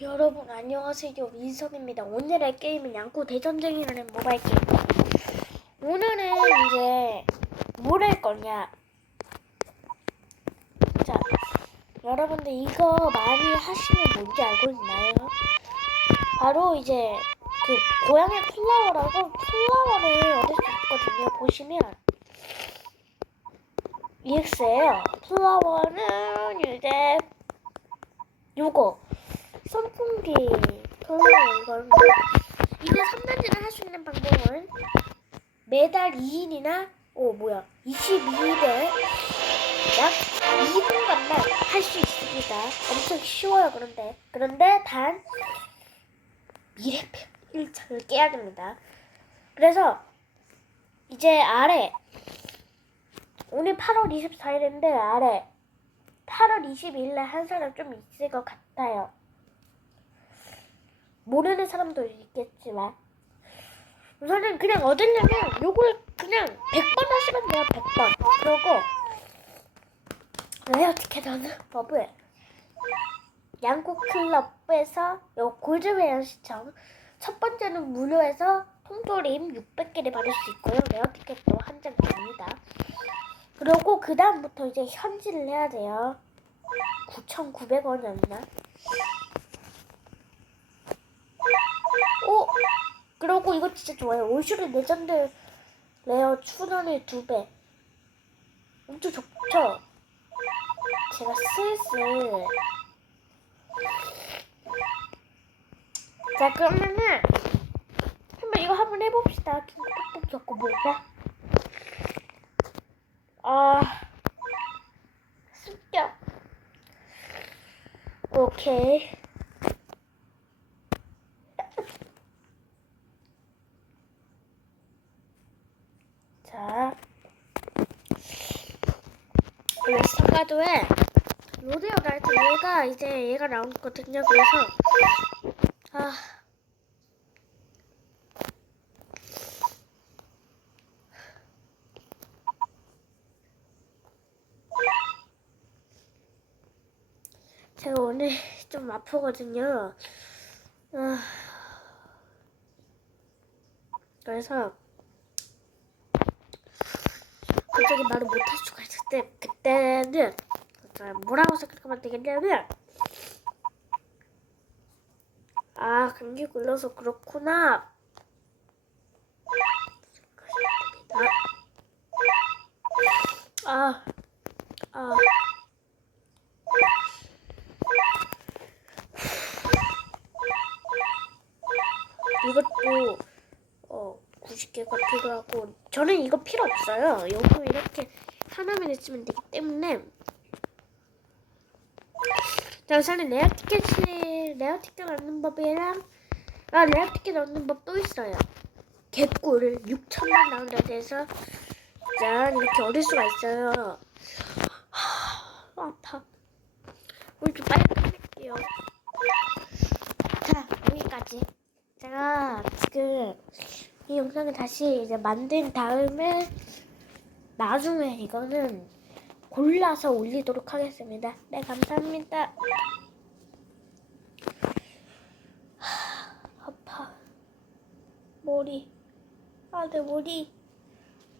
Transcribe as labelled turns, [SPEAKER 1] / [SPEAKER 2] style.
[SPEAKER 1] 여러분 안녕하세요 민석입니다. 오늘의 게임은 양구 대전쟁이라는 모바일 게임. 오늘은 이제 뭘 할 거냐? 자, 여러분들 이거 많이 하시면 뭔지 알고 있나요? 바로 이제 그 고양이 플라워라고 플라워를 얻을 수 있거든요. 보시면 EX예요. 플라워는 이제 요거 선풍기 플라워 이걸 이게 3단지를 할 수 있는 방법은 매달 2일이나 오 뭐야 22일에 약 2분간만 할 수 있습니다. 엄청 쉬워요 그런데 그런데 단 미래표 1차를 깨야 됩니다. 그래서 이제 아래 오늘 8월 24일인데 아래 8월 22일에 한 사람 좀 있을 것 같아요. 모르는 사람도 있겠지만. 우선은 그냥 얻으려면 요걸 그냥 100번 하시면 돼요 100번. 그러고. 왜 어떻게 나는 법을. 양국 클럽에서 요 골드웨어 시청. 첫 번째는 무료해서 통조림 600개를 받을 수 있고요. 레어 티켓도 한장 줍니다. 그리고 그 다음부터 이제 현질을 해야 돼요. 9,900원이었나? 오! 그러고 이거 진짜 좋아요. 올슈르 레전드 레어 추천을 두 배. 엄청 좋죠? 제가 슬슬. 자, 그러면은 한번 이거 한번 해봅시다. 톡톡 적고 뭐가? 아, 습격. 오케이. 자, 스타가드에 로데오 나이트 얘가 이제 얘가 나왔거든요. 그래서 아 제가 오늘 좀 아프거든요. 아, 그래서 갑자기 말을 못할 때 그때는 자, 뭐라고 생각하면 되겠냐면 아 감기 걸려서 그렇구나 아, 아. 이것도 어 90개가 필요하고 저는 이거 필요 없어요. 요거 이렇게 하나만 있으면 되기 때문에 자 우선은 레어 티켓이 레어 티켓 얻는 법이랑 아 레어 티켓 얻는 법 또 있어요. 개꿀 6천만 나온다 해서 짠 이렇게 얻을 수가 있어요. 하, 아파. 우리 좀 빨리 끝낼게요. 자 여기까지. 제가 지금 이 영상을 다시 이제 만든 다음에 나중에 이거는 골라서 올리도록 하겠습니다. 네, 감사합니다. 하, 아파. 머리. 아, 내 머리.